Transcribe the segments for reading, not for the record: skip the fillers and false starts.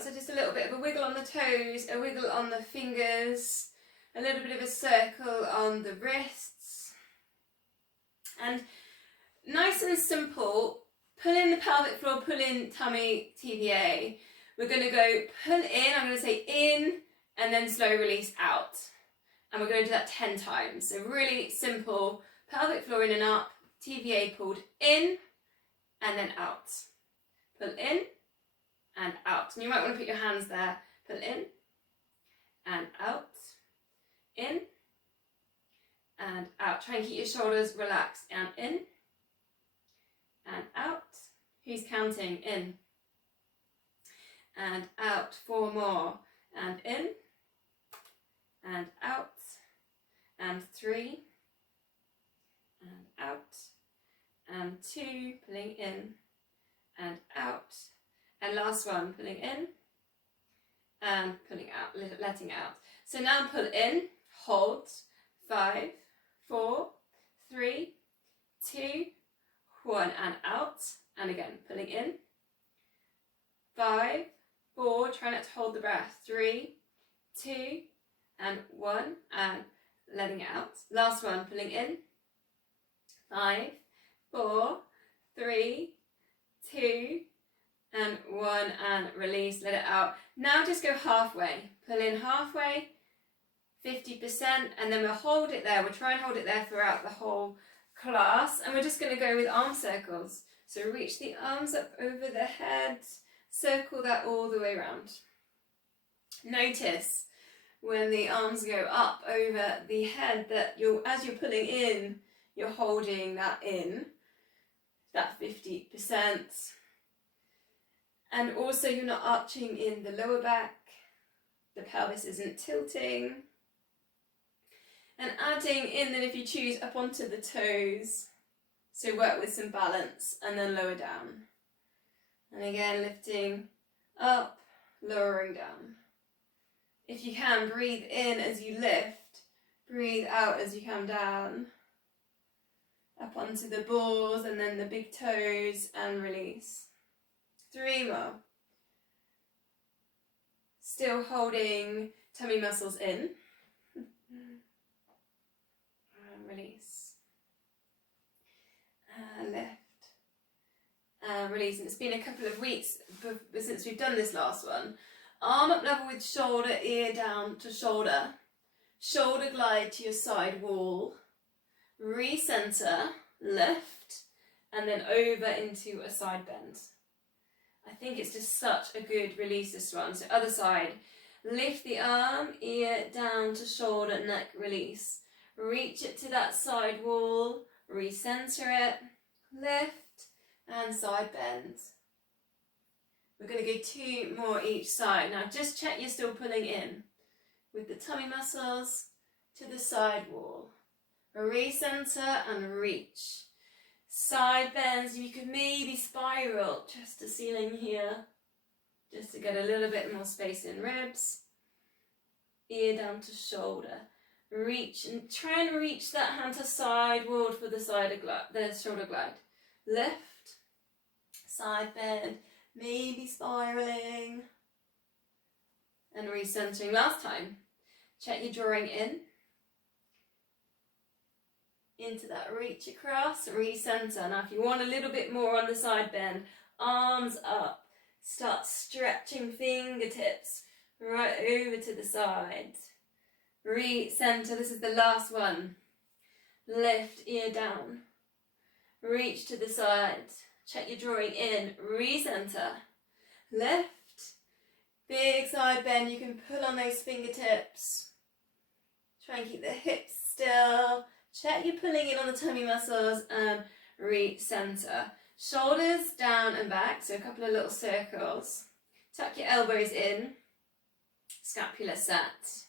out. So just a little bit of a wiggle on the toes, a wiggle on the fingers, a little bit of a circle on the wrists. And nice and simple, pull in the pelvic floor, pull in tummy, TVA. We're going to go pull in, I'm going to say in, and then slow release out. And we're going to do that 10 times. So really simple, pelvic floor in and up, TVA pulled in, and then out. Pull in, and out. And you might want to put your hands there. Pull in, and out, in, and out. Try and keep your shoulders relaxed, and in, and out. Who's counting? In, and out. 4 more, and in, and out, and 3, and out, and 2, pulling in, and out, and last one, pulling in, and pulling out, letting out. So now pull in, hold, 5, 4, 3, 2, 1, and out, and again, pulling in, 5, 4, try not to hold the breath, 3, 2, and 1, and letting it out. Last one, pulling in, 5, 4, 3, 2, and 1, and release, let it out. Now just go halfway, pull in halfway, 50%, and then we'll hold it there. We'll try and hold it there throughout the whole class, and we're just going to go with arm circles. So reach the arms up over the head, circle that all the way around. Notice when the arms go up over the head that as you're pulling in, you're holding that in, that 50%. And also you're not arching in the lower back, the pelvis isn't tilting. And adding in then, if you choose, up onto the toes. So work with some balance and then lower down. And again, lifting up, lowering down. If you can, breathe in as you lift, breathe out as you come down. Up onto the balls and then the big toes, and release. 3 more. Still holding tummy muscles in. And release. And lift. And release. And it's been a couple of weeks since we've done this last one. Arm up level with shoulder, ear down to shoulder. Shoulder glide to your side wall. Recenter, lift, and then over into a side bend. I think it's just such a good release, this one. So other side, lift the arm, ear down to shoulder, neck release. Reach it to that side wall, recenter it, lift, and side bend. We're going to go 2 more each side. Now just check you're still pulling in with the tummy muscles to the side wall. Recenter and reach. Side bends, you could maybe spiral chest to ceiling here, just to get a little bit more space in ribs. Ear down to shoulder. Reach and try and reach that hand to side wall for the shoulder glide. Lift, side bend, maybe spiraling, and recentering. Last time, check you're drawing in. Into that reach across, recenter. Now if you want a little bit more on the side bend, arms up, start stretching fingertips right over to the side. Recenter, this is the last one. Lift, ear down. Reach to the side, check you're drawing in, recenter. Lift, big side bend, you can pull on those fingertips. Try and keep the hips still. Check you're pulling in on the tummy muscles and recenter. Shoulders down and back, so a couple of little circles. Tuck your elbows in, scapula set.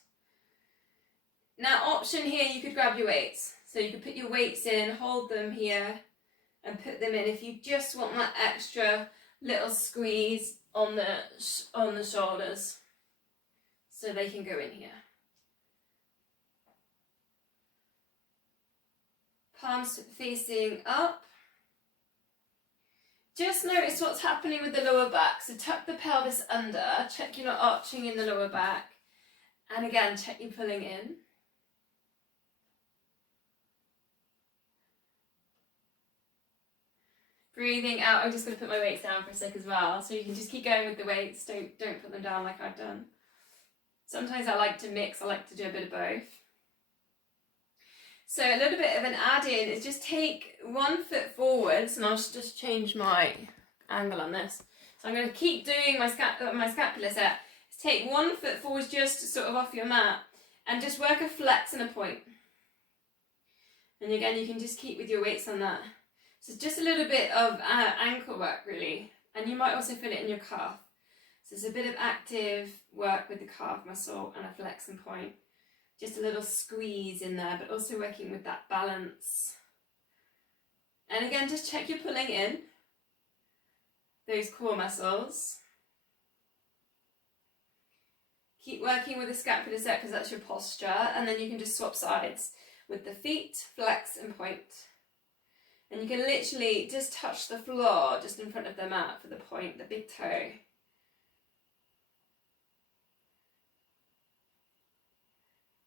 Now option here, you could grab your weights. So you could put your weights in, hold them here and put them in if you just want that extra little squeeze on the shoulders. So they can go in here. Palms facing up. Just notice what's happening with the lower back. So tuck the pelvis under, check you're not arching in the lower back. And again, check you're pulling in. Breathing out. I'm just going to put my weights down for a sec as well. So you can just keep going with the weights. Don't put them down like I've done. Sometimes I like to mix. I like to do a bit of both. So a little bit of an add-in is just take 1 foot forwards, and I'll just change my angle on this. So I'm going to keep doing my scapular set. Just take 1 foot forwards just sort of off your mat, and just work a flex and a point. And again, you can just keep with your weights on that. So just a little bit of ankle work really, and you might also feel it in your calf. So it's a bit of active work with the calf muscle and a flex and point. Just a little squeeze in there, but also working with that balance. And again, just check you're pulling in those core muscles. Keep working with the scapular set because that's your posture, and then you can just swap sides with the feet, flex and point. And you can literally just touch the floor just in front of the mat for the point, the big toe.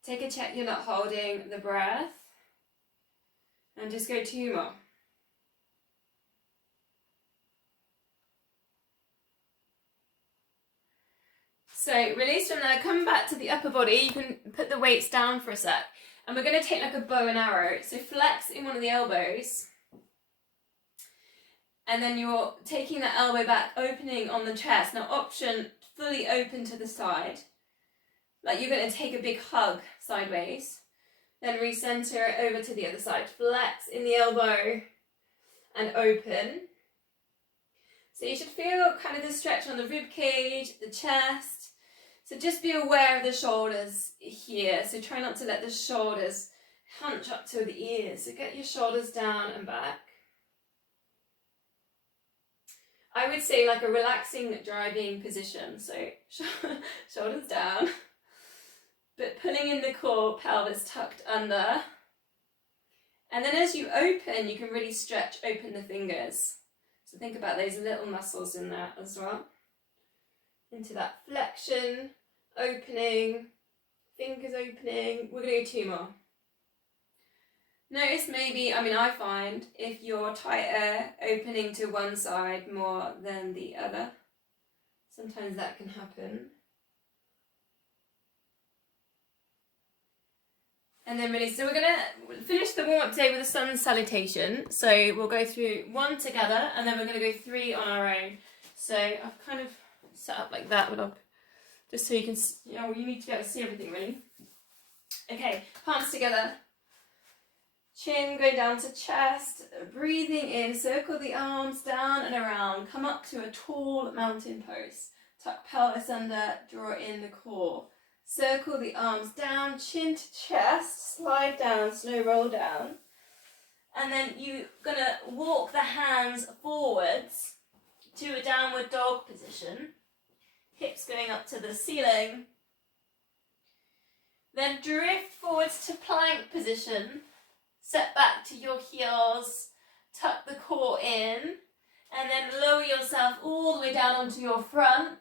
Take a check you're not holding the breath. And just go 2 more. So release from there, come back to the upper body. You can put the weights down for a sec. And we're going to take like a bow and arrow. So flex in one of the elbows. And then you're taking that elbow back, opening on the chest. Now option, fully open to the side. Like you're going to take a big hug sideways. Then recenter it over to the other side. Flex in the elbow and open. So you should feel kind of the stretch on the rib cage, the chest. So just be aware of the shoulders here. So try not to let the shoulders hunch up to the ears. So get your shoulders down and back. I would say like a relaxing driving position. So shoulders down. But pulling in the core, pelvis tucked under. And then as you open, you can really stretch open the fingers. So think about those little muscles in there as well. Into that flexion, opening, fingers opening. We're going to go 2 more. Notice maybe, I find if you're tighter, opening to one side more than the other. Sometimes that can happen. And then release. So we're going to finish the warm-up today with a sun salutation. So we'll go through 1 together, and then we're going to go 3 on our own. So I've kind of set up like that, but just so you can, you need to be able to see everything really. Okay, palms together. Chin going down to chest, breathing in, circle the arms down and around, come up to a tall mountain pose. Tuck pelvis under, draw in the core. Circle the arms down, chin to chest, slide down, slow roll down. And then you're going to walk the hands forwards to a downward dog position. Hips going up to the ceiling. Then drift forwards to plank position. Set back to your heels, tuck the core in, and then lower yourself all the way down onto your front.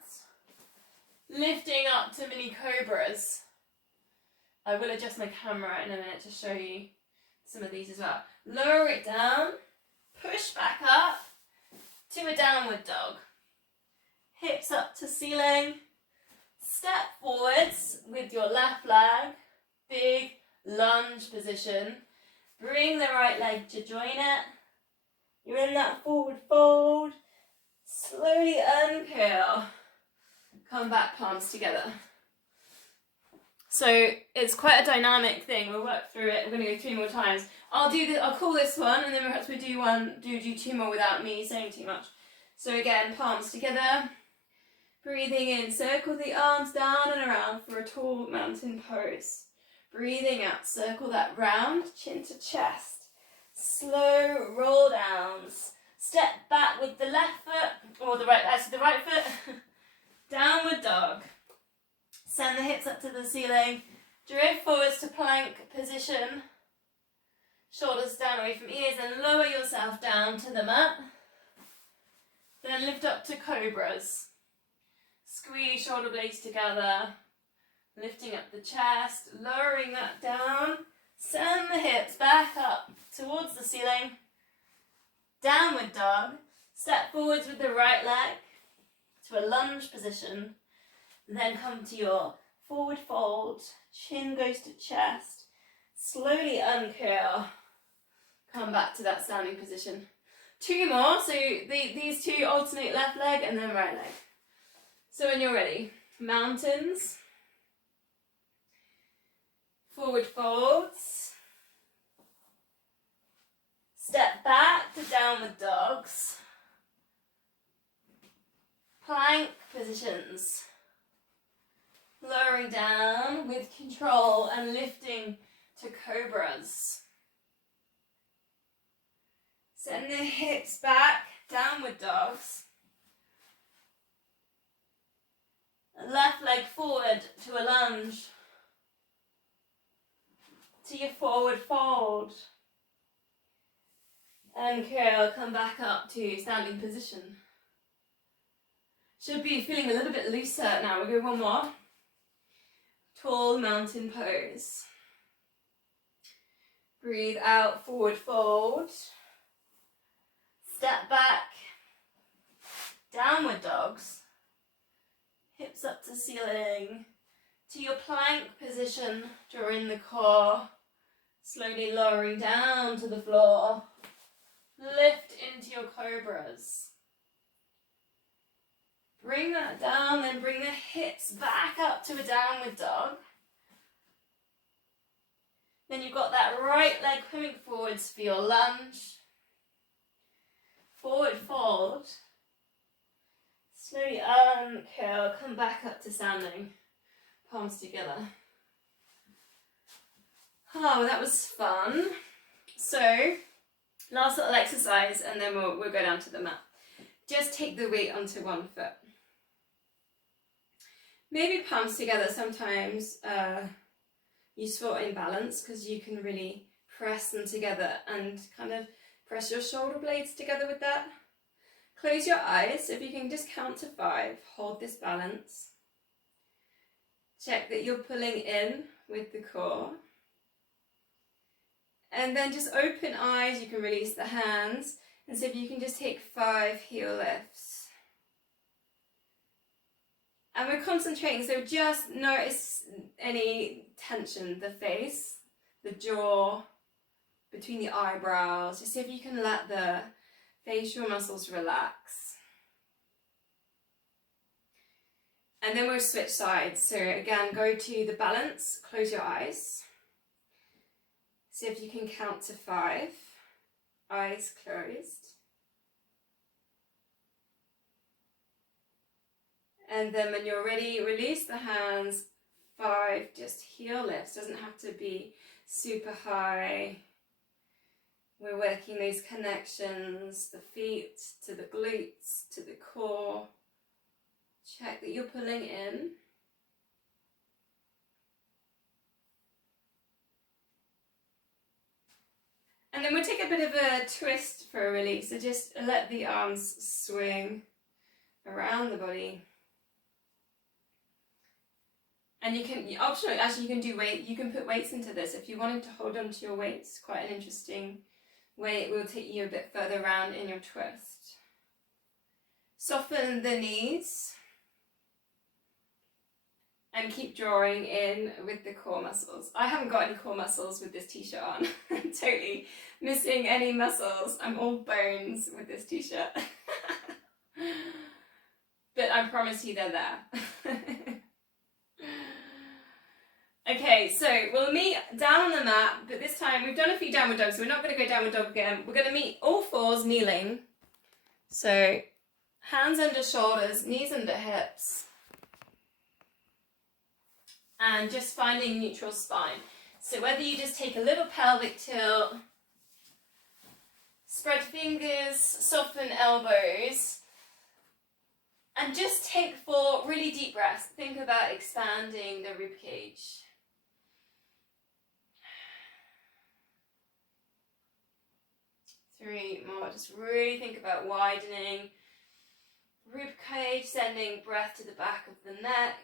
Lifting up to mini cobras. I will adjust my camera in a minute to show you some of these as well. Lower it down, push back up to a downward dog. Hips up to ceiling. Step forwards with your left leg. Big lunge position. Bring the right leg to join it. You're in that forward fold. Slowly uncurl. Come back, palms together. So it's quite a dynamic thing. We'll work through it. We're going to go 3 more times. I'll call this one, and then perhaps we do 2 more without me saying too much. So again, palms together. Breathing in, circle the arms down and around for a tall mountain pose. Breathing out, circle that round, chin to chest. Slow roll downs. Step back with the left foot, or the right foot. Downward dog. Send the hips up to the ceiling. Drift forwards to plank position. Shoulders down away from ears, and lower yourself down to the mat. Then lift up to cobras. Squeeze shoulder blades together, lifting up the chest, lowering that down. Send the hips back up towards the ceiling. Downward dog. Step forwards with the right leg to a lunge position. Then come to your forward fold. Chin goes to chest. Slowly uncurl. Come back to that standing position. 2 more. So these 2 alternate left leg and then right leg. So when you're ready, mountains. Forward folds. Step back to downward dogs. Plank positions. Lowering down with control and lifting to cobras. Send the hips back, downward dogs. Left leg forward to a lunge. To your forward fold. And curl, come back up to standing position. Should be feeling a little bit looser now. We'll go one more. Tall mountain pose. Breathe out, forward fold. Step back. Downward dogs. Hips up to ceiling. To your plank position, draw in the core. Slowly lowering down to the floor. Lift into your cobras. Bring that down, then bring the hips back up to a downward dog. Then you've got that right leg coming forwards for your lunge. Forward fold. Slowly uncurl, come back up to standing. Palms together. Oh, well, that was fun. So, last little exercise and then we'll go down to the mat. Just take the weight onto one foot. Maybe palms together. Sometimes useful in balance because you can really press them together and kind of press your shoulder blades together with that. Close your eyes. If you can just count to 5, hold this balance. Check that you're pulling in with the core. And then just open eyes, you can release the hands. And so if you can just take 5 heel lifts. And we're concentrating, so just notice any tension, the face, the jaw, between the eyebrows. Just see if you can let the facial muscles relax. And then we'll switch sides. So again, go to the balance, close your eyes. See if you can count to 5, eyes closed. And then when you're ready, release the hands, 5, just heel lifts, doesn't have to be super high. We're working those connections, the feet to the glutes, to the core. Check that you're pulling in. And then we'll take a bit of a twist for a release. So just let the arms swing around the body. And you can, optionally, actually you can do weight, you can put weights into this. If you wanted to hold on to your weights, quite an interesting way. It will take you a bit further around in your twist. Soften the knees. And keep drawing in with the core muscles. I haven't got any core muscles with this t-shirt on. I'm totally missing any muscles. I'm all bones with this t-shirt. But I promise you they're there. Okay, so we'll meet down on the mat, but this time we've done a few downward dogs, so we're not going to go downward dog again. We're going to meet all fours kneeling. So hands under shoulders, knees under hips. And just finding neutral spine. So whether you just take a little pelvic tilt, spread fingers, soften elbows, and just take 4 really deep breaths. Think about expanding the ribcage. Three more. Just really think about widening Rib cage, sending breath to the back of the neck.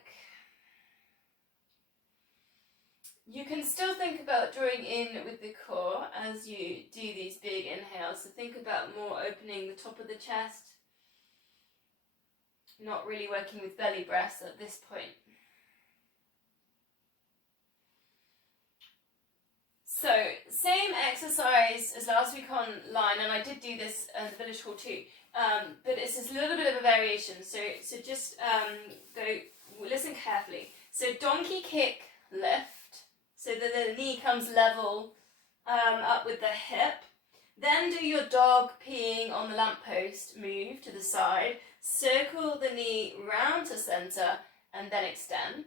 You can still think about drawing in with the core as you do these big inhales. So think about more opening the top of the chest, not really working with belly breaths at this point. So, same exercise as last week online, and I did do this at the village hall too, but it's just a little bit of a variation. So just listen carefully. So donkey kick, lift, so that the knee comes level up with the hip. Then do your dog peeing on the lamppost, move to the side, circle the knee round to center, and then extend.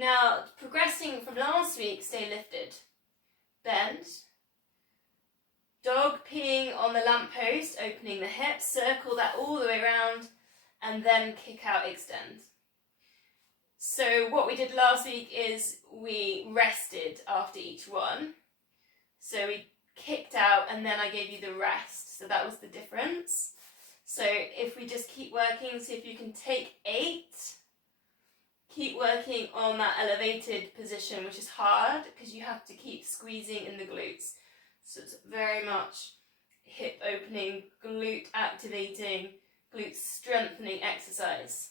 Now, progressing from last week, stay lifted. Bend. Dog peeing on the lamppost, opening the hips, circle that all the way around, and then kick out, extend. So what we did last week is we rested after each one. So we kicked out and then I gave you the rest. So that was the difference. So if we just keep working, see if you can take 8. Keep working on that elevated position, which is hard because you have to keep squeezing in the glutes. So it's very much hip opening, glute activating, glute strengthening exercise.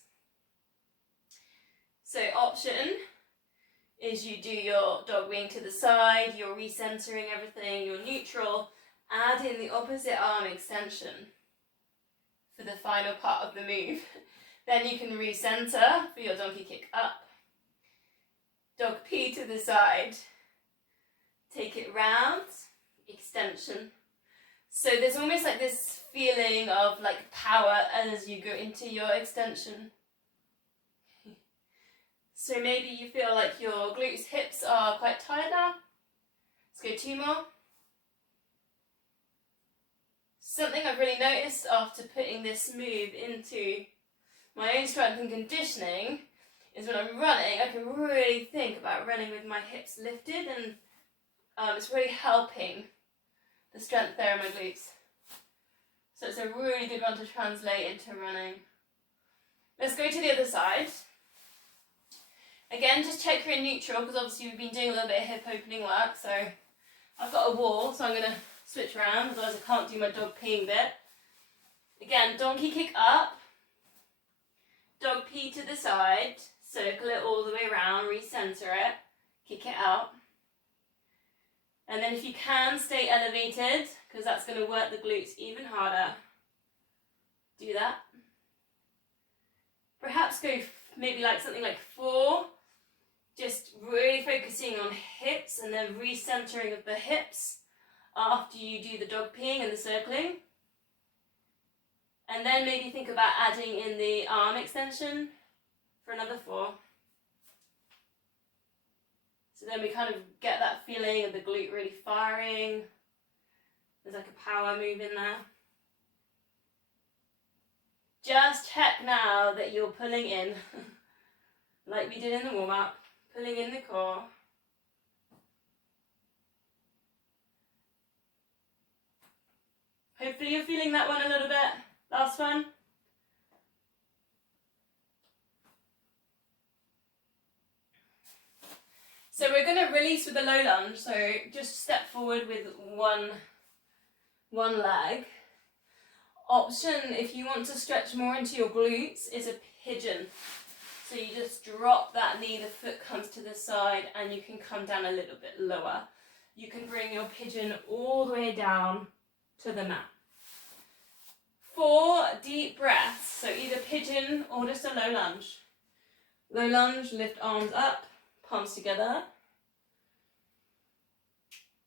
So option is you do your dog wing to the side, you're recentering everything, you're neutral, add in the opposite arm extension for the final part of the move. Then you can recenter for your donkey kick up. Dog pee to the side. Take it round, extension. So there's almost like this feeling of like power as you go into your extension. So maybe you feel like your glutes, hips are quite tired now. Let's go 2 more. Something I've really noticed after putting this move into my own strength and conditioning is when I'm running, I can really think about running with my hips lifted, and it's really helping the strength there in my glutes. So it's a really good one to translate into running. Let's go to the other side. Again, just check you're in neutral because obviously we've been doing a little bit of hip opening work. So I've got a wall, so I'm going to switch around, otherwise I can't do my dog peeing bit. Again, donkey kick up. Dog pee to the side, circle it all the way around, recenter it, kick it out. And then if you can, stay elevated, because that's going to work the glutes even harder. Do that. Perhaps go maybe like something like 4, just really focusing on hips and then recentering of the hips after you do the dog peeing and the circling. And then maybe think about adding in the arm extension for another 4. So then we kind of get that feeling of the glute really firing. There's like a power move in there. Just check now that you're pulling in, like we did in the warm-up, pulling in the core. Hopefully you're feeling that one a little bit. Last one. So we're going to release with a low lunge. So just step forward with one leg. Option, if you want to stretch more into your glutes, is a pigeon. So you just drop that knee, the foot comes to the side, and you can come down a little bit lower. You can bring your pigeon all the way down to the mat. 4 deep breaths, so either pigeon or just a low lunge. Low lunge, lift arms up, palms together.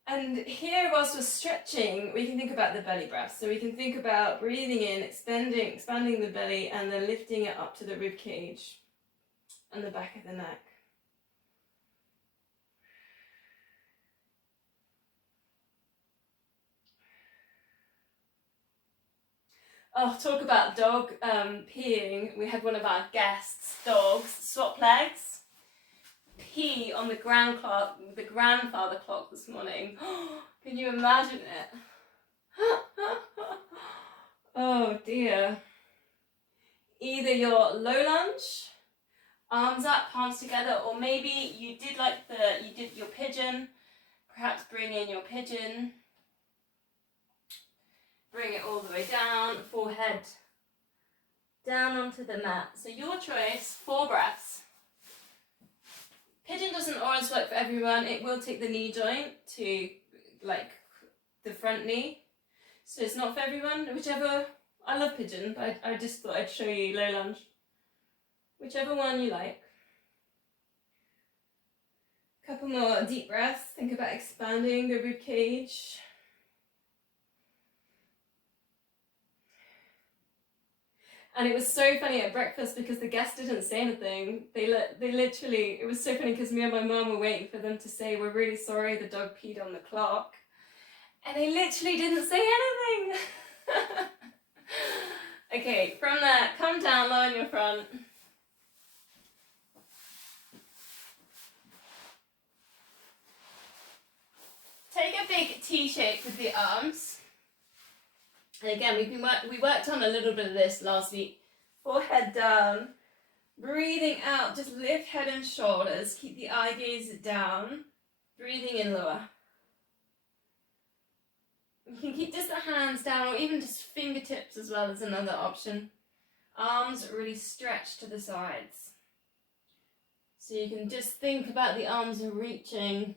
And here, whilst we're stretching, we can think about the belly breath. So we can think about breathing in, expanding the belly, and then lifting it up to the rib cage and the back of the neck. Oh, talk about dog peeing. We had one of our guests' dogs swap legs, pee on the grandfather clock this morning. Can you imagine it? Oh dear. either your low lunge, arms up, palms together, or maybe you did your pigeon. Perhaps bring in your pigeon. Bring it all the way down, forehead down onto the mat. So your choice, 4 breaths. Pigeon doesn't always work for everyone. It will take the knee joint to like the front knee. So it's not for everyone. Whichever, I love pigeon, but I just thought I'd show you low lunge. Whichever one you like. Couple more deep breaths. Think about expanding the rib cage. And it was so funny at breakfast because the guests didn't say anything. They literally, it was so funny because me and my mum were waiting for them to say, we're really sorry the dog peed on the clock. And they literally didn't say anything. Okay, from there, come down, low on your front. Take a big T shape with the arms. And again, we worked on a little bit of this last week. Forehead down, breathing out, just lift head and shoulders, keep the eye gaze down, breathing in lower. You can keep just the hands down or even just fingertips as well as another option. Arms really stretch to the sides. So you can just think about the arms reaching.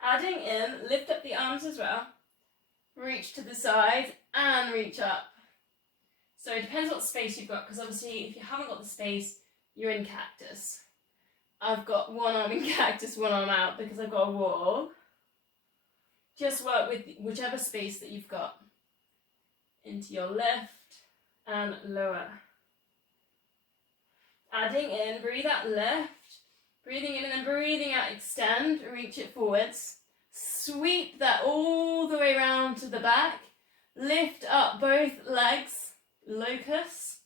Adding in, lift up the arms as well, reach to the side and reach up. So it depends what space you've got, because obviously if you haven't got the space, you're in cactus. I've got one arm in cactus, one arm out because I've got a wall. Just work with whichever space that you've got. Into your left and lower. Adding in, breathe out left. Breathing in and then breathing out, extend, reach it forwards. Sweep that all the way around to the back. Lift up both legs, locus.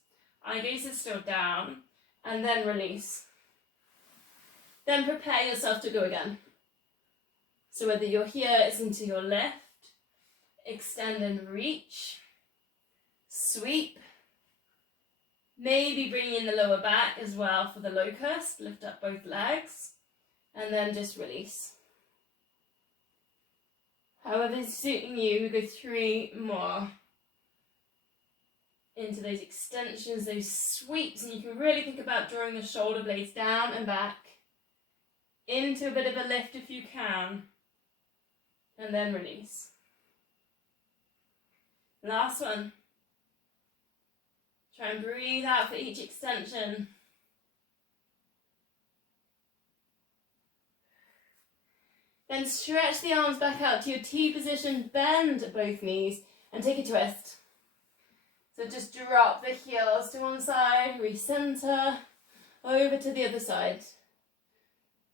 Eye gaze is still down. And then release. Then prepare yourself to go again. So whether you're here, it's into your left. Extend and reach. Sweep. Maybe bring in the lower back as well for the locust. Lift up both legs. And then just release. However it's suiting you, we go 3 more. Into those extensions, those sweeps. And you can really think about drawing the shoulder blades down and back. Into a bit of a lift if you can. And then release. Last one. Try and breathe out for each extension. Then stretch the arms back out to your T position, bend both knees and take a twist. So just drop the heels to one side, recenter, over to the other side.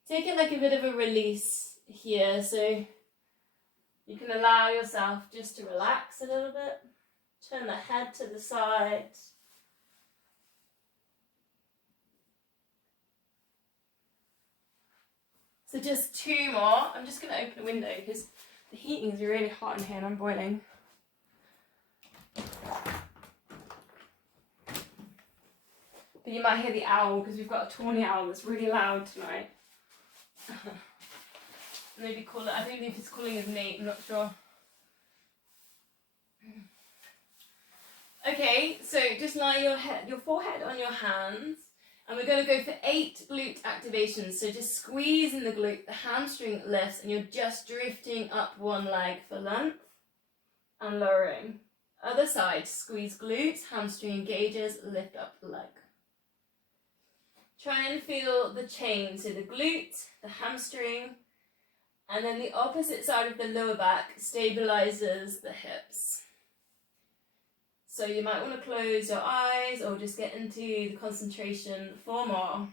Take it like a bit of a release here, so you can allow yourself just to relax a little bit. Turn the head to the side. So just 2 more. I'm just going to open the window because the heating is really hot in here and I'm boiling. But you might hear the owl because we've got a tawny owl that's really loud tonight. Maybe call it, I don't know if it's calling his mate, I'm not sure. Okay, so just lie your forehead on your hands. And we're going to go for 8 glute activations. So just squeeze in the glute, the hamstring lifts, and you're just drifting up one leg for length and lowering. Other side, squeeze glutes, hamstring engages, lift up the leg. Try and feel the chain, so the glute, the hamstring, and then the opposite side of the lower back stabilizes the hips. So you might want to close your eyes or just get into the concentration 4 more.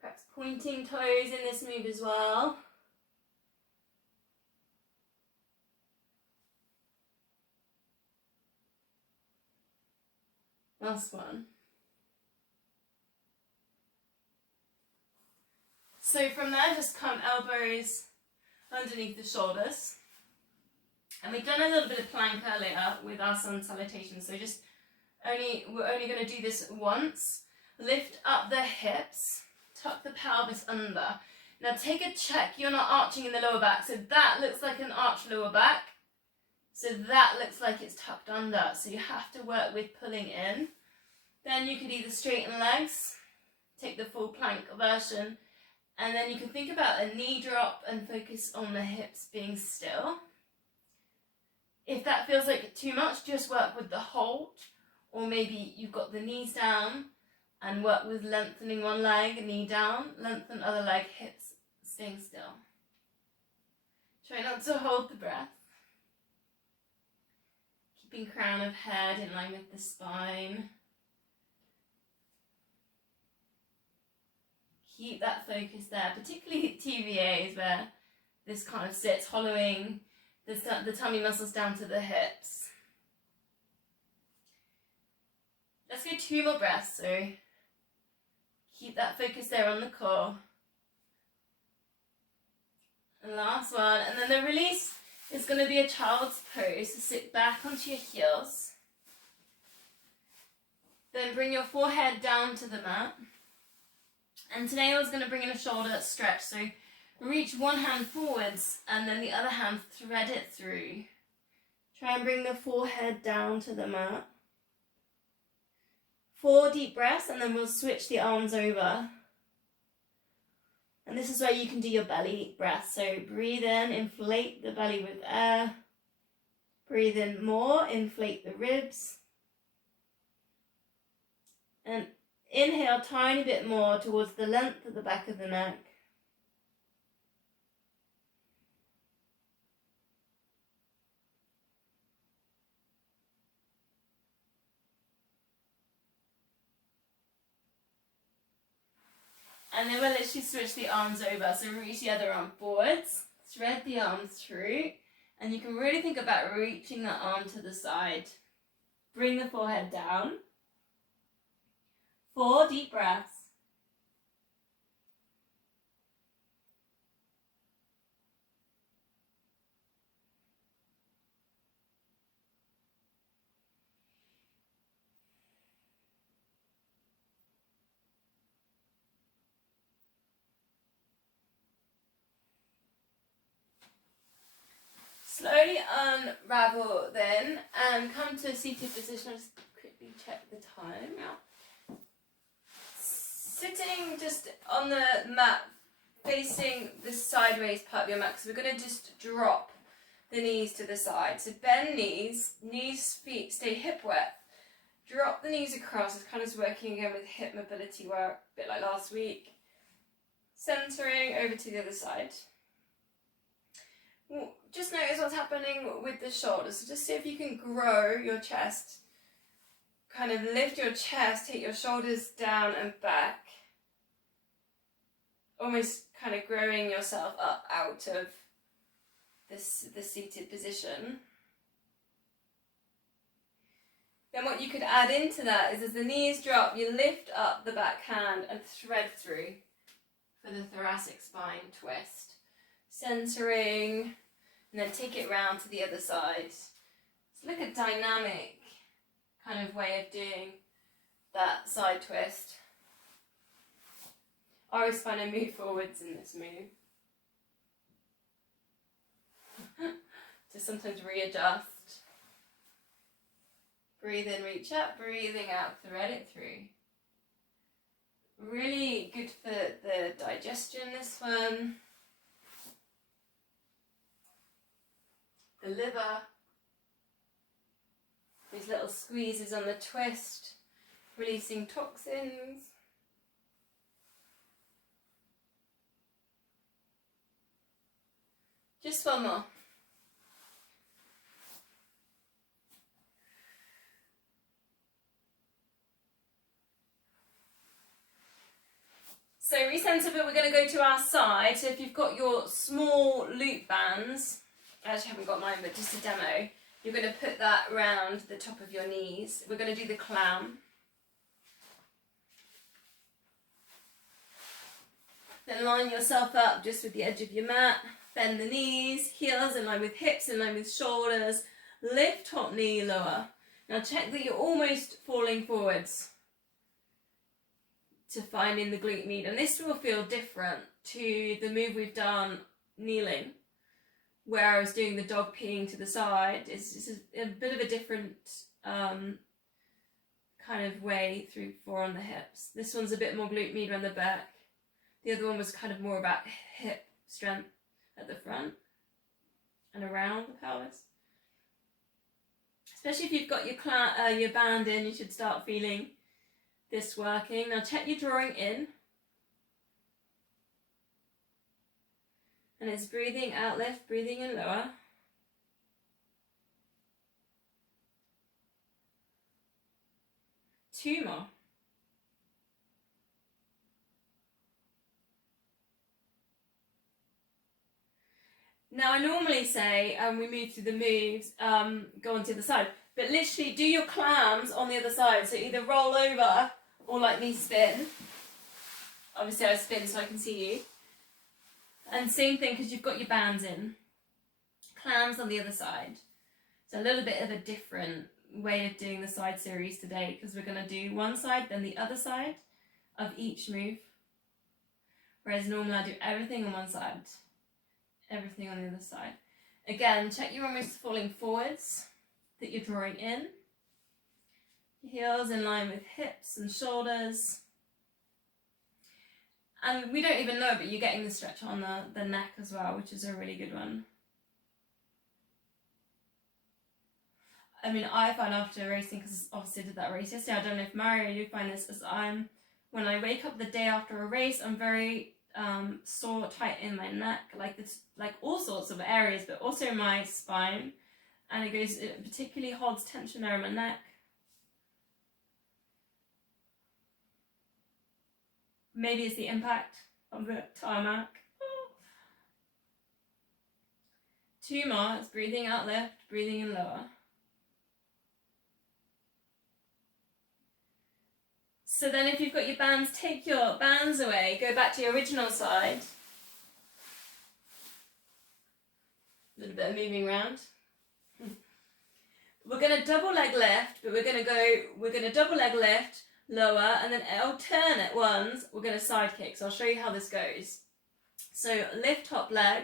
Perhaps pointing toes in this move as well. Last one. So from there, just come elbows underneath the shoulders. And we've done a little bit of plank earlier with our sun salutation, so we're only going to do this once. Lift up the hips, tuck the pelvis under. Now take a check, you're not arching in the lower back, so that looks like an arched lower back. So that looks like it's tucked under, so you have to work with pulling in. Then you could either straighten legs, take the full plank version, and then you can think about a knee drop and focus on the hips being still. If that feels like too much, just work with the hold, or maybe you've got the knees down and work with lengthening one leg, knee down, lengthen other leg, hips staying still. Try not to hold the breath. Keeping crown of head in line with the spine. Keep that focus there, particularly TVAs where this kind of sits, hollowing the tummy muscles down to the hips. Let's go 2 more breaths, so keep that focus there on the core. And last one, and then the release is going to be a child's pose, so sit back onto your heels. Then bring your forehead down to the mat. And today I was going to bring in a shoulder stretch, so reach one hand forwards and then the other hand thread it through. Try and bring the forehead down to the mat. 4 deep breaths and then we'll switch the arms over. And this is where you can do your belly breath. So breathe in, inflate the belly with air. Breathe in more, inflate the ribs. And inhale a tiny bit more towards the length of the back of the neck. And then we'll literally switch the arms over. So reach the other arm forwards, thread the arms through, and you can really think about reaching that arm to the side. Bring the forehead down. 4 deep breaths. Slowly unravel then and come to a seated position. I'll just quickly check the time out. Sitting just on the mat, facing the sideways part of your mat, because we're going to just drop the knees to the side. So bend knees, feet stay hip width. Drop the knees across. It's kind of working again with hip mobility work, a bit like last week. Centering over to the other side. Just notice what's happening with the shoulders. So just see if you can grow your chest. Kind of lift your chest, take your shoulders down and back. Almost kind of growing yourself up out of the seated position. Then what you could add into that is as the knees drop, you lift up the back hand and thread through for the thoracic spine twist. Centering, and then take it round to the other side. It's like a dynamic kind of way of doing that side twist. I always find I move forwards in this move. To sometimes readjust. Breathe in, reach up, breathing out, thread it through. Really good for the digestion, this one. The liver. These little squeezes on the twist, releasing toxins. Just one more. So recenter, but we're going to go to our side. So if you've got your small loop bands, I actually haven't got mine, but just a demo, you're going to put that round the top of your knees. We're going to do the clown. Then Then line yourself up just with the edge of your mat. Bend the knees, heels in line with hips, in line with shoulders. Lift top knee lower. Now check that you're almost falling forwards to finding the glute med. And this will feel different to the move we've done kneeling, where I was doing the dog peeing to the side. It's a bit of a different kind of way through 4 on the hips. This one's a bit more glute med around the back. The other one was kind of more about hip strength at the front and around the pelvis. Especially if you've got your band in, you should start feeling this working. Now check your drawing in. And it's breathing out, lift, breathing in, lower. Two more. Now I normally say, we move through the moves, go on to the side, but literally do your clams on the other side. So either roll over or like me spin. Obviously I spin so I can see you. And same thing because you've got your bands in. Clams on the other side. So a little bit of a different way of doing the side series today, because we're going to do one side then the other side of each move. Whereas normally I do everything on one side. Everything on the other side. Again, check you're almost falling forwards, that you're drawing in. Heels in line with hips and shoulders. And we don't even know, but you're getting the stretch on the neck as well, which is a really good one. I mean, I find after racing, because obviously I did that race yesterday, I don't know if Mario, you find this, as when I wake up the day after a race, I'm very sore, tight in my neck, like all sorts of areas, but also my spine, and it particularly holds tension there in my neck. Maybe it's the impact of the tarmac. Two more. It's breathing out, lift, breathing in, lower. So then if you've got your bands, take your bands away, go back to your original side. A little bit of moving around. We're going to double leg lift, but we're going to double leg lift, lower, and then alternate ones, we're going to side kick. So I'll show you how this goes. So lift top leg,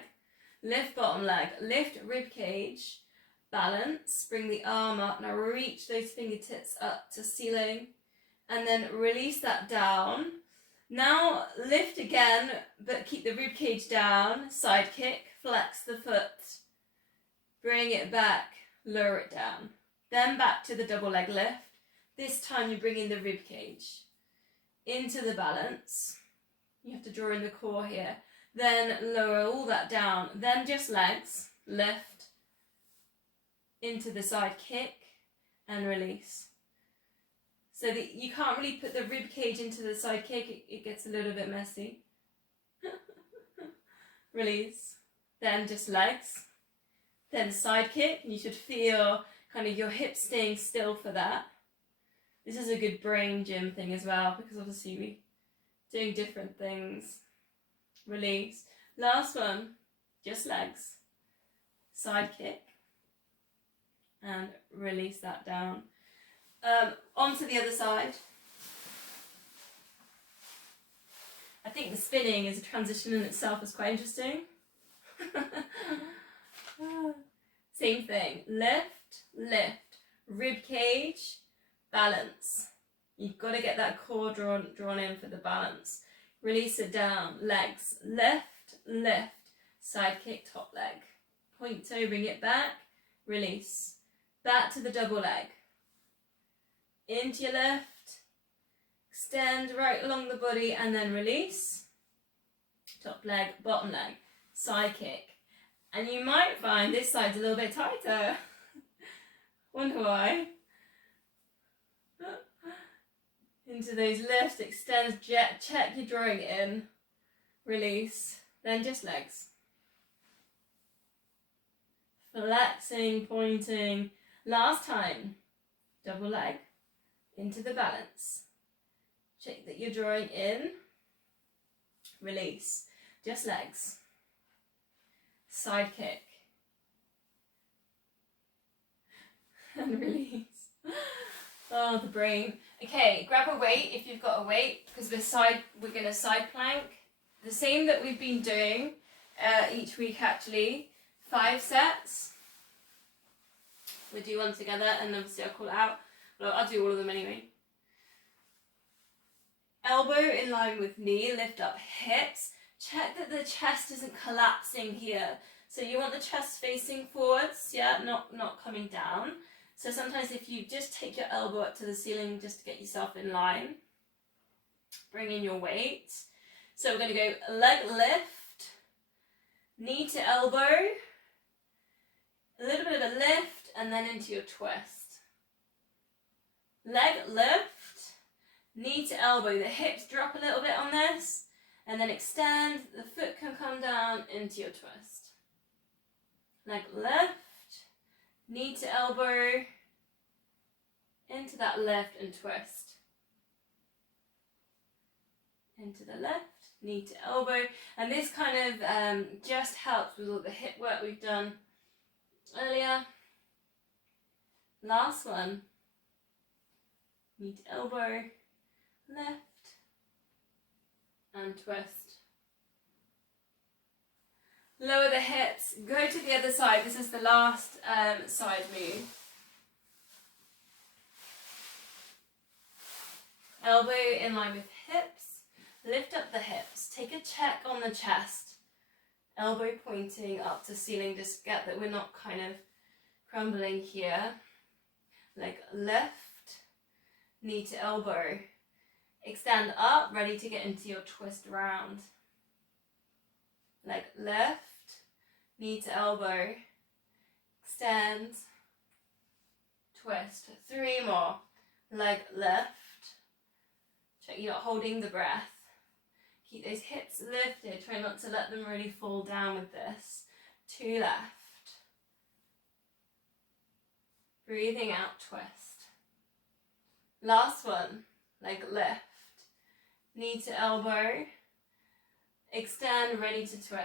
lift bottom leg, lift rib cage, balance, bring the arm up. Now reach those fingertips up to ceiling, and then release that down. Now lift again, but keep the rib cage down, side kick, flex the foot, bring it back, lower it down. Then back to the double leg lift. This time you bring in the rib cage into the balance. You have to draw in the core here. Then lower all that down. Then just legs, lift into the side kick and release. So that you can't really put the rib cage into the side kick, it gets a little bit messy. Release. Then just legs. Then side kick. You should feel kind of your hips staying still for that. This is a good brain gym thing as well, because obviously we're doing different things. Release. Last one, just legs. Side kick. And release that down. Onto the other side. I think the spinning as a transition in itself is quite interesting. Same thing. Lift, lift, rib cage, balance. You've got to get that core drawn in for the balance. Release it down. Legs, lift, lift, side kick, top leg. Point toe, bring it back, release. Back to the double leg. Into your lift, extend right along the body and then release. Top leg, bottom leg, side kick. And you might find this side's a little bit tighter. Wonder why. Into those lifts, extend, check your drawing in, release, then just legs. Flexing, pointing. Last time, double leg, into the balance. Check that you're drawing in, Release. Just legs. Side kick. And release. Oh, the brain. Okay, grab a weight if you've got a weight, because we're going to side plank. The same that we've been doing each week actually. 5 sets. We'll do one together and obviously I'll call it out. Well, I'll do all of them anyway. Elbow in line with knee, lift up hips. Check that the chest isn't collapsing here. So you want the chest facing forwards, yeah, not coming down. So sometimes if you just take your elbow up to the ceiling just to get yourself in line, bring in your weight. So we're going to go leg lift, knee to elbow, a little bit of a lift, and then into your twist. Leg lift, knee to elbow. The hips drop a little bit on this, and then extend. The foot can come down into your twist. Leg lift, knee to elbow, into that lift and twist. Into the left, knee to elbow. And this kind of just helps with all the hip work we've done earlier. Last one. Knee to elbow, left, and twist. Lower the hips, go to the other side. This is the last side move. Elbow in line with hips, lift up the hips, take a check on the chest. Elbow pointing up to ceiling, just get that we're not kind of crumbling here. Leg lift, knee to elbow. Extend up, ready to get into your twist round. Leg lift, knee to elbow, extend, twist. 3 more. Leg lift. Check you're not holding the breath. Keep those hips lifted. Try not to let them really fall down with this. 2 left. Breathing out, twist. Last one. Leg lift. Knee to elbow. Extend, ready to twist.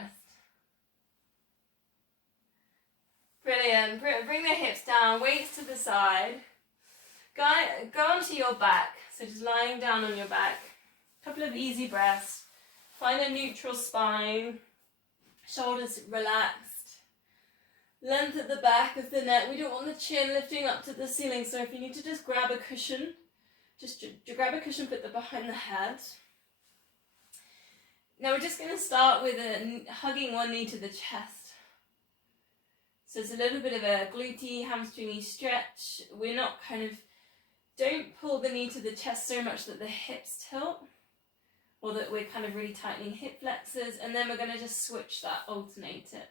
Brilliant. Bring the hips down, weights to the side. Go onto your back. So just lying down on your back. A couple of easy breaths. Find a neutral spine. Shoulders relaxed. Length at the back of the neck. We don't want the chin lifting up to the ceiling. So if you need to just grab a cushion, just grab a cushion, put that behind the head. Now we're just going to start with hugging one knee to the chest. So it's a little bit of a glutey, hamstringy stretch. We're not don't pull the knee to the chest so much that the hips tilt, or that we're kind of really tightening hip flexors, and then we're going to just switch that, alternate it.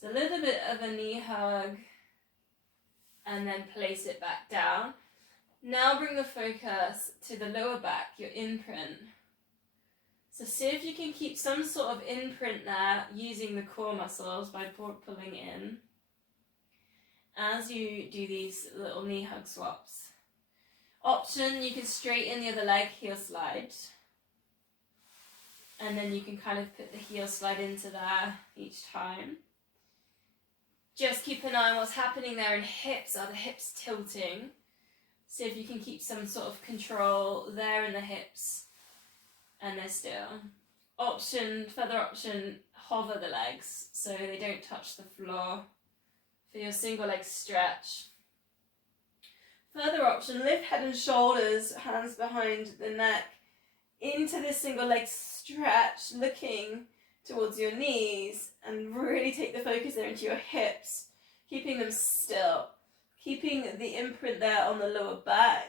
So a little bit of a knee hug, and then place it back down. Now bring the focus to the lower back, your imprint. So see if you can keep some sort of imprint there using the core muscles by pulling in as you do these little knee hug swaps. Option, you can straighten the other leg, heel slide. And then you can kind of put the heel slide into there each time. Just keep an eye on what's happening there in hips. Are the hips tilting? See if you can keep some sort of control there in the hips. And they're still. Further option, hover the legs so they don't touch the floor for your single leg stretch. Further option, lift head and shoulders, hands behind the neck, into this single leg stretch, looking towards your knees, and really take the focus there into your hips, keeping them still, keeping the imprint there on the lower back.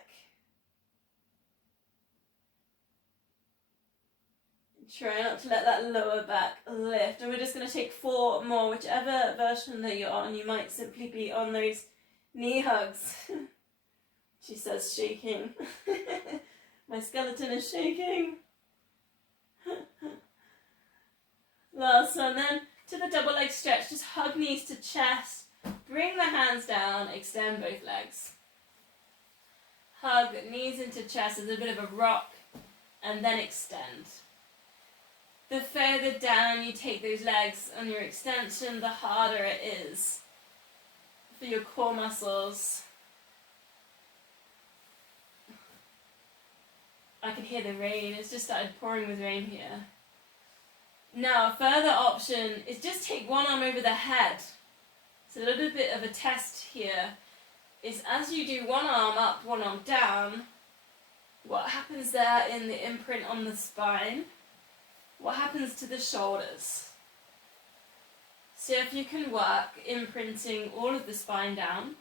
Try not to let that lower back lift. And we're just going to take 4 more, whichever version that you're on. You might simply be on those knee hugs. She says, shaking. My skeleton is shaking. Last one then. To the double leg stretch. Just hug knees to chest. Bring the hands down. Extend both legs. Hug knees into chest as a bit of a rock. And then extend. the further down you take those legs on your extension, the harder it is for your core muscles. I can hear the rain. It's just started pouring with rain here. Now, a further option is just take one arm over the head. It's a little bit of a test here. Is as you do one arm up, one arm down, what happens there in the imprint on the spine? What happens to the shoulders? So if you can work imprinting all of the spine down.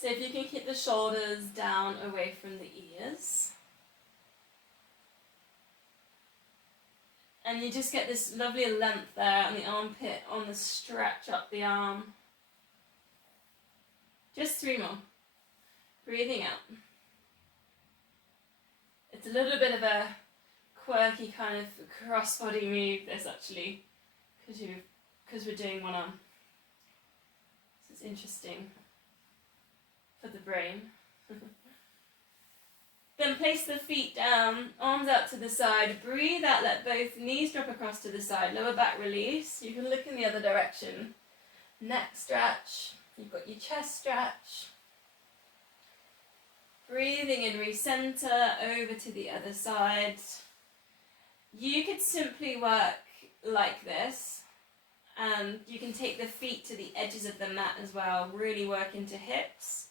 So if you can keep the shoulders down away from the ears. And you just get this lovely length there on the armpit, on the stretch up the arm. Just 3 more. Breathing out. It's a little bit of a quirky kind of cross-body move, this actually, because we're doing one arm. So it's interesting for the brain. Then place the feet down, arms out to the side, breathe out, let both knees drop across to the side, lower back release. You can look in the other direction. Neck stretch, you've got your chest stretch. Breathing in, recenter, over to the other side. You could simply work like this, and you can take the feet to the edges of the mat as well, really work into hips.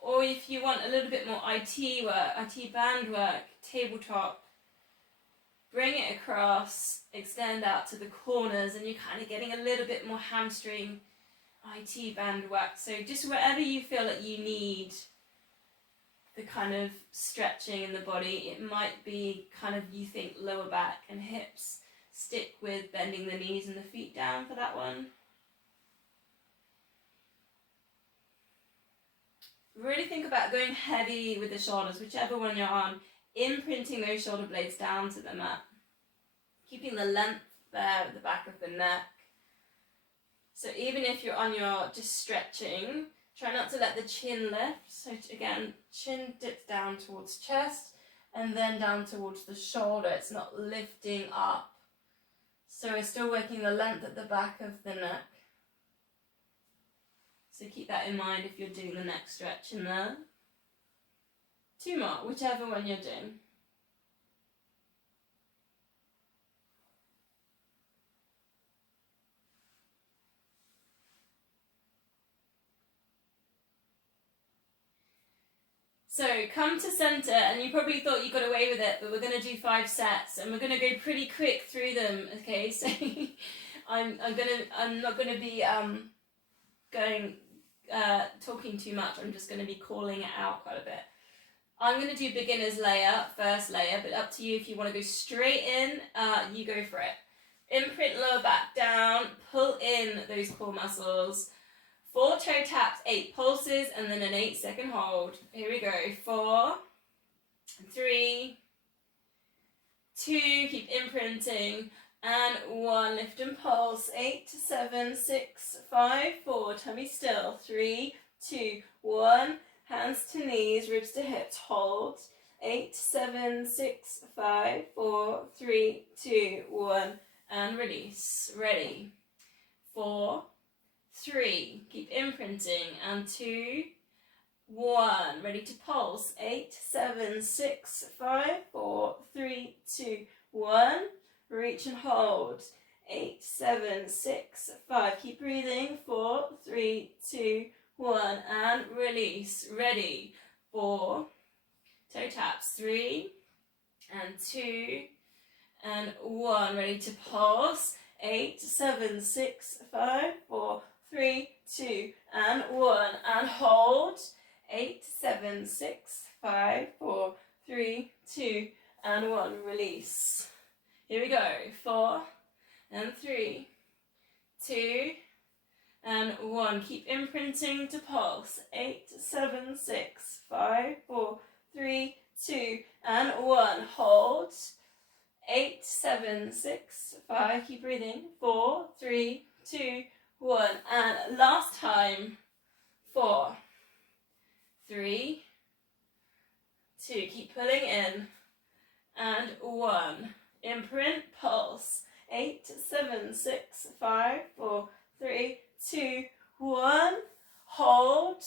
Or if you want a little bit more IT work, IT band work, tabletop, bring it across, extend out to the corners, and you're kind of getting a little bit more hamstring IT band work. So just wherever you feel that you need the kind of stretching in the body, it might be kind of, you think, lower back and hips. Stick with bending the knees and the feet down for that one. Really think about going heavy with the shoulders, whichever one you're on, imprinting those shoulder blades down to the mat. Keeping the length there at the back of the neck. So even if you're on your just stretching, try not to let the chin lift. So again, chin dips down towards chest and then down towards the shoulder. It's not lifting up. So we're still working the length at the back of the neck. So keep that in mind if you're doing the neck stretch in there. 2 more, whichever one you're doing. So come to center, and you probably thought you got away with it, but we're going to do 5 sets, and we're going to go pretty quick through them. Okay, so I'm not going to be talking too much. I'm just going to be calling it out quite a bit. I'm going to do beginner's layer, first layer, but up to you if you want to go straight in, you go for it. Imprint lower back down, pull in those core muscles. 4 toe taps, 8 pulses, and then an 8-second hold. Here we go. 4, 3, 2, keep imprinting, and 1, lift and pulse. 8, 7, 6, 5, 4, tummy still. 3, 2, 1, hands to knees, ribs to hips, hold. 8, 7, 6, 5, 4, 3, 2, 1, and release. Ready. 4, 3, keep imprinting, and 2, 1, ready to pulse. 8, 7, 6, 5, 4, 3, 2, 1, reach and hold. 8, 7, 6, 5, keep breathing. 4, 3, 2, 1, and release. Ready. 4, toe taps. 3, and 2, and 1, ready to pulse. 8, 7, 6, 5, 4, 3, 2, and 1, and hold. 8, 7, 6, 5, 4, 3, 2, and 1, release. Here we go. 4, and 3, 2, and 1. Keep imprinting to pulse. 8, 7, 6, 5, 4, 3, 2, and 1. Hold. 8, 7, 6, 5. Keep breathing. 4, 3, 2, 1, and last time. 4, 3, 2, keep pulling in, and 1. Imprint, pulse. 8, 7, 6, 5, 4, 3, 2, 1. Hold.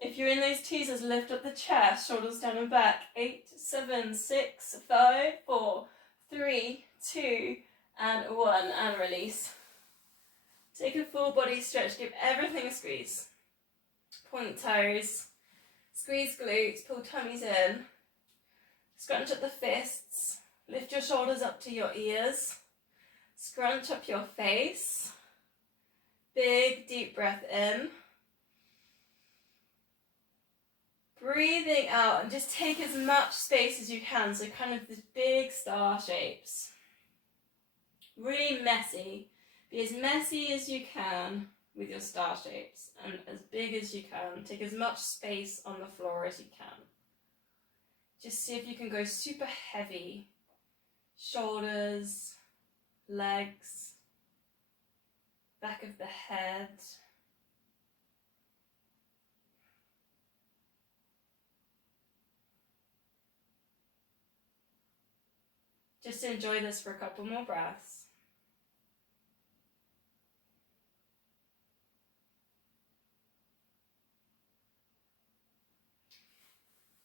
If you're in those teasers, lift up the chest, shoulders down and back. 8, 7, 6, 5, 4, 3, 2, and 1. And release. Take a full body stretch. Give everything a squeeze. Point toes. Squeeze glutes. Pull tummies in. Scrunch up the fists. Lift your shoulders up to your ears. Scrunch up your face. Big deep breath in. Breathing out, and just take as much space as you can. So kind of these big star shapes. Really messy. Be as messy as you can with your star shapes, and as big as you can. Take as much space on the floor as you can. Just see if you can go super heavy. Shoulders, legs, back of the head. Just enjoy this for a couple more breaths.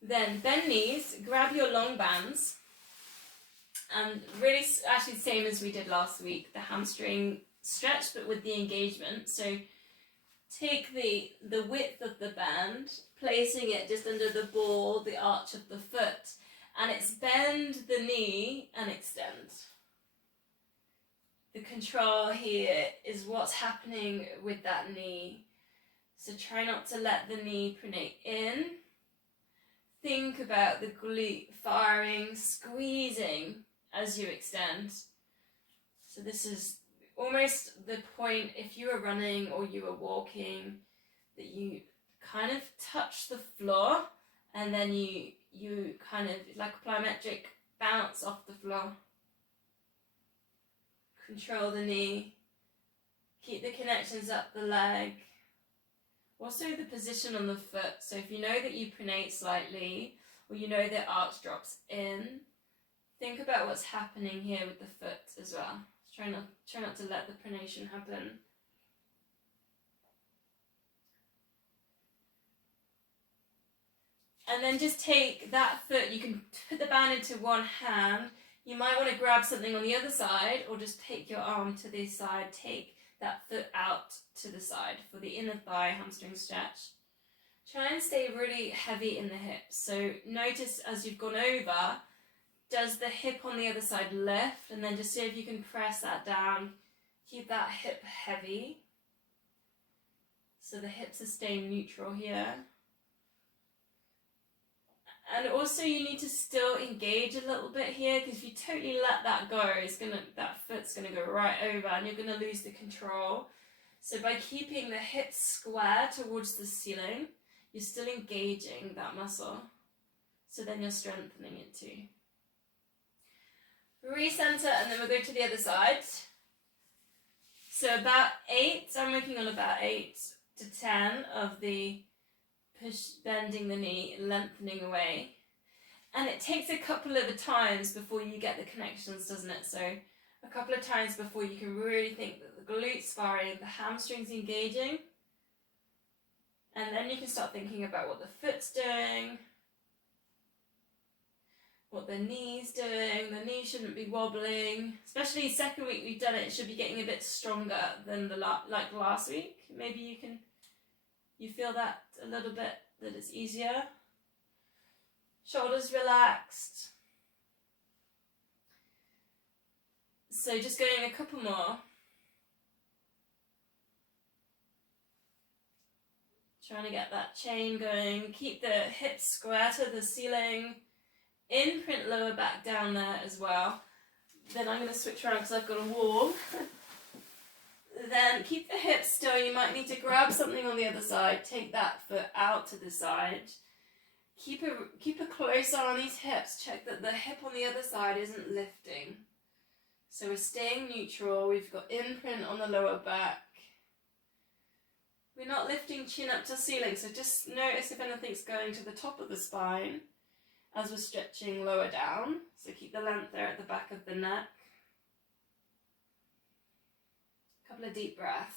Then bend knees, grab your long bands, and really actually the same as we did last week, the hamstring stretch but with the engagement. So take the width of the band, placing it just under the ball, the arch of the foot, and it's bend the knee and extend. The control here is what's happening with that knee. So try not to let the knee pronate in. Think about the glute firing, squeezing as you extend. So this is almost the point, if you were running or you were walking, that you kind of touch the floor and then you kind of, like a plyometric, bounce off the floor. Control the knee. Keep the connections up the leg. Also the position on the foot. So if you know that you pronate slightly, or you know the arch drops in, think about what's happening here with the foot as well. Try not to let the pronation happen. And then just take that foot, you can put the band into one hand. You might want to grab something on the other side, or just take your arm to the side. Take that foot out to the side for the inner thigh hamstring stretch. Try and stay really heavy in the hips. So notice as you've gone over, does the hip on the other side lift? And then just see if you can press that down. Keep that hip heavy. So the hips are staying neutral here. And also you need to still engage a little bit here, because if you totally let that go, that foot's gonna go right over and you're gonna lose the control. So by keeping the hips square towards the ceiling, you're still engaging that muscle. So then you're strengthening it too. Recenter, and then we'll go to the other side. So about 8, I'm working on about 8 to 10 of the push, bending the knee, lengthening away. And it takes a couple of times before you get the connections, doesn't it? So a couple of times before you can really think that the glutes firing, the hamstrings engaging. And then you can start thinking about what the foot's doing, what the knee's doing. The knee shouldn't be wobbling. Especially second week we've done it, it should be getting a bit stronger than like last week. Maybe you feel that a little bit, that it's easier. Shoulders relaxed. So just going a couple more. Trying to get that chain going. Keep the hips square to the ceiling. Imprint lower back down there as well. Then I'm going to switch around because I've got a wall. Then keep the hips still. You might need to grab something on the other side. Take that foot out to the side. Keep a close eye on these hips. Check that the hip on the other side isn't lifting. So we're staying neutral. We've got imprint on the lower back. We're not lifting chin up to ceiling, so just notice if anything's going to the top of the spine. as we're stretching lower down. So keep the length there at the back of the neck. A couple of deep breaths.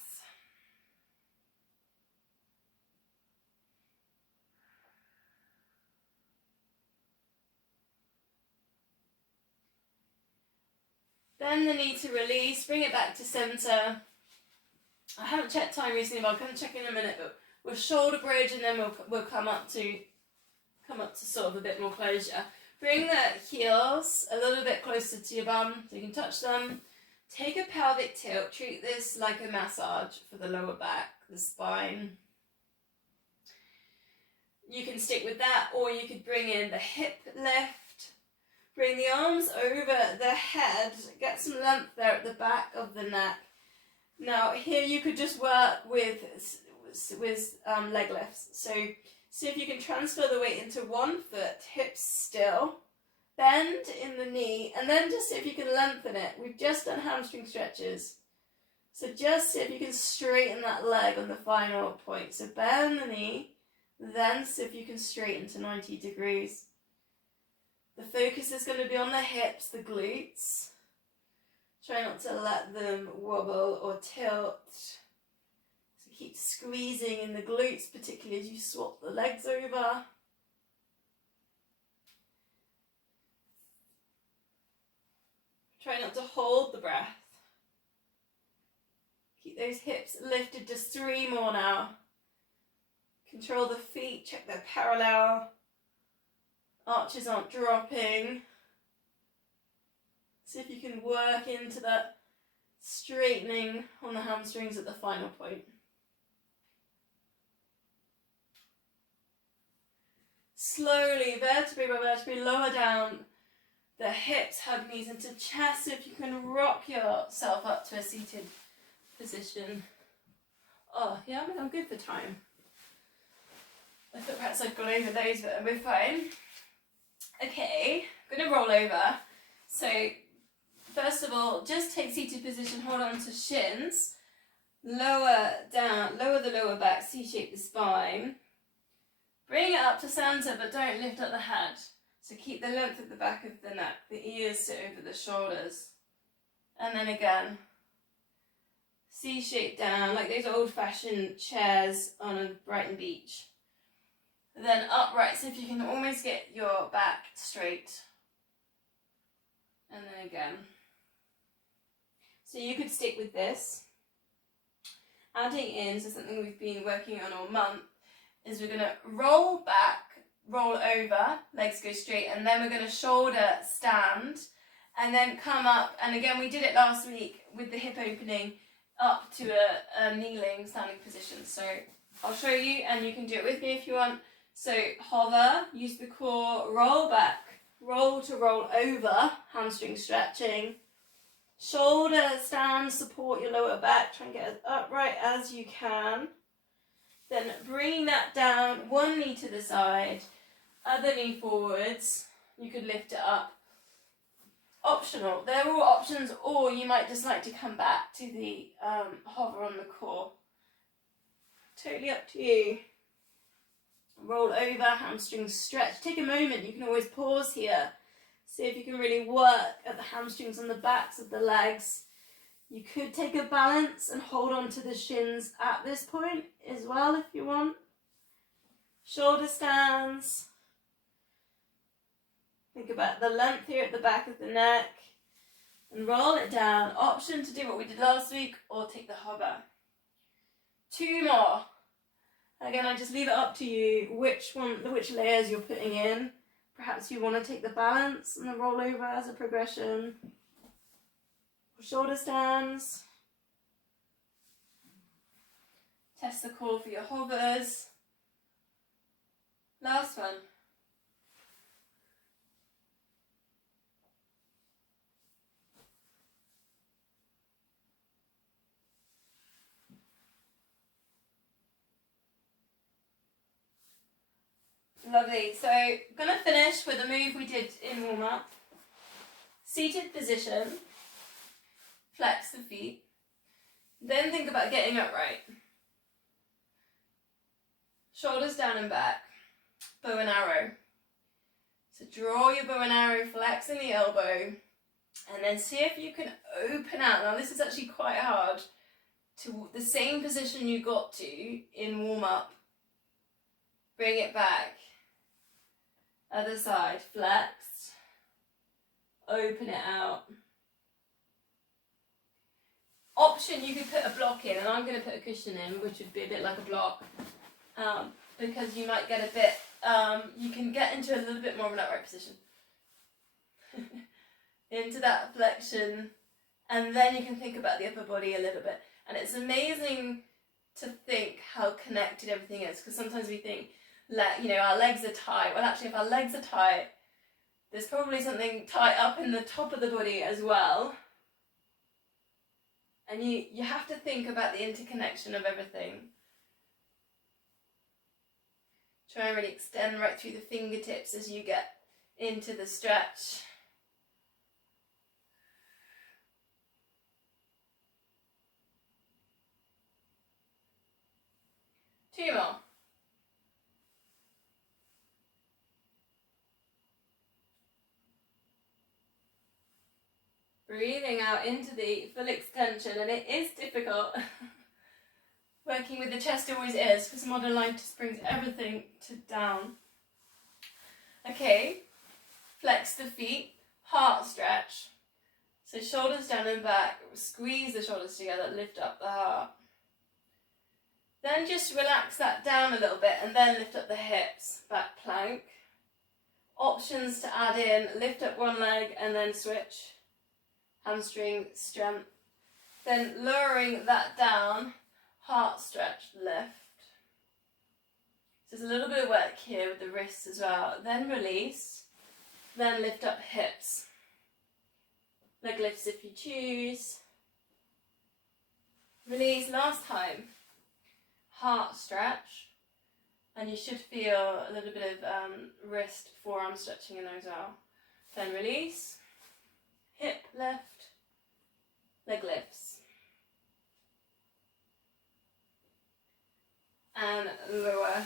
Bend the knee to release, bring it back to centre. I haven't checked time recently, but I'll come check in a minute. But we'll shoulder bridge, and then we'll come up to sort of a bit more closure. Bring the heels a little bit closer to your bum, so you can touch them. Take a pelvic tilt. Treat this like a massage for the lower back, the spine. You can stick with that, or you could bring in the hip lift. Bring the arms over the head, get some length there at the back of the neck. Now here you could just work with leg lifts. So see if you can transfer the weight into one foot, hips still, bend in the knee, and then just see if you can lengthen it. We've just done hamstring stretches. So just see if you can straighten that leg on the final point. So bend the knee, then see if you can straighten to 90 degrees. The focus is going to be on the hips, the glutes. Try not to let them wobble or tilt. So keep squeezing in the glutes, particularly as you swap the legs over. Try not to hold the breath. Keep those hips lifted, just 3 more now. Control the feet, check they're parallel. Arches aren't dropping. See if you can work into that straightening on the hamstrings at the final point. Slowly, vertebrae by vertebrae, lower down the hips, hug knees into chest. So if you can rock yourself up to a seated position. Oh, yeah, I'm good for time. I thought perhaps I'd gone over those, but we're fine. Okay, I'm going to roll over. So first of all, just take seated position, hold on to shins, lower down, lower the lower back, C-shape the spine. Bring it up to centre, but don't lift up the head. So keep the length at the back of the neck, the ears sit over the shoulders. And then again, C-shape down, like those old-fashioned chairs on a Brighton beach. Then upright, so if you can almost get your back straight. And then again. So you could stick with this. Adding in, so something we've been working on all month, is we're going to roll back, roll over, legs go straight, and then we're going to shoulder stand, and then come up, and again we did it last week with the hip opening, up to a kneeling standing position. So I'll show you, and you can do it with me if you want. So hover, use the core, roll back, roll to roll over, hamstring stretching. Shoulder stand, support your lower back, try and get as upright as you can. Then bring that down, one knee to the side, other knee forwards. You could lift it up. Optional, they're all options, or you might just like to come back to the hover on the core. Totally up to you. Roll over, hamstrings stretch. Take a moment, you can always pause here. See if you can really work at the hamstrings on the backs of the legs. You could take a balance and hold on to the shins at this point as well if you want. Shoulder stands. Think about the length here at the back of the neck. And roll it down. Option to do what we did last week or take the hover. 2 more. Again, I just leave it up to you which layers you're putting in. Perhaps you want to take the balance and the roll over as a progression. Shoulder stands. Test the core for your hovers. Last one. Lovely. So I'm going to finish with a move we did in warm-up. Seated position. Flex the feet. Then think about getting upright. Shoulders down and back. Bow and arrow. So draw your bow and arrow, flexing the elbow, and then see if you can open out. Now this is actually quite hard, to the same position you got to in warm-up. Bring it back. Other side, flexed. Open it out. Option, you could put a block in, and I'm going to put a cushion in, which would be a bit like a block, because you might get a bit, you can get into a little bit more of an upright position. Into that flexion, and then you can think about the upper body a little bit. And it's amazing to think how connected everything is, because sometimes we think, you know, our legs are tight. Well, actually, if our legs are tight, there's probably something tight up in the top of the body as well. And you have to think about the interconnection of everything. Try and really extend right through the fingertips as you get into the stretch. Two more. Breathing out into the full extension, and it is difficult. Working with the chest always is, because modern life just brings everything to down. Okay, flex the feet, heart stretch. So shoulders down and back, squeeze the shoulders together, lift up the heart. Then just relax that down a little bit, and then lift up the hips, back plank. Options to add in, lift up one leg and then switch. Hamstring strength. Then lowering that down, heart stretch, lift. So there's a little bit of work here with the wrists as well. Then release, then lift up hips. Leg lifts if you choose. Release last time. Heart stretch. And you should feel a little bit of wrist, forearm stretching in there as well. Then release. Hip lift, leg lifts, and lower.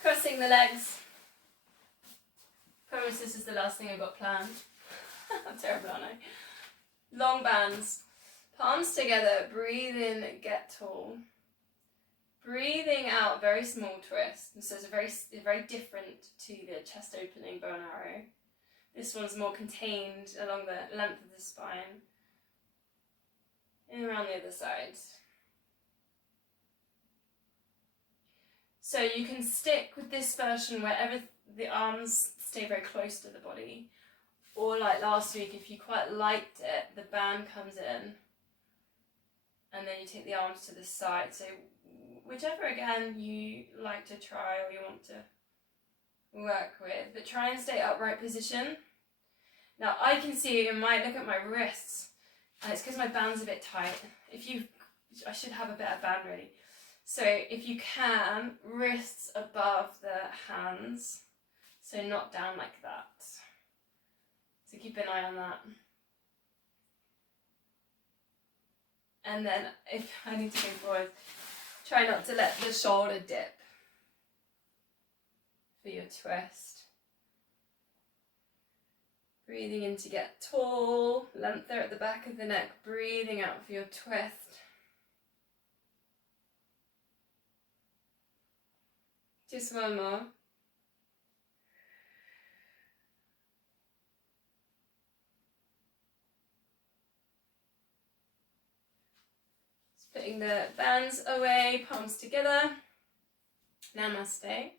Crossing the legs. Promise this is the last thing I've got planned. I'm terrible, aren't I? Long bands, palms together, breathe in, get tall. Breathing out, very small twist. And so it's very different to the chest opening bow and arrow. This one's more contained along the length of the spine and around the other side. So you can stick with this version wherever the arms stay very close to the body. Or like last week, if you quite liked it, the band comes in and then you take the arms to the side. So whichever, again, you like to try or you want to work with, but try and stay upright position. Now I can see, look at my wrists, and it's because my band's a bit tight. I should have a better band ready. So if you can, wrists above the hands, so not down like that. So keep an eye on that. And then if I need to go forward, try not to let the shoulder dip for your twist. Breathing in to get tall, length there at the back of the neck, breathing out for your twist. Just one more. Just putting the bands away, palms together. Namaste.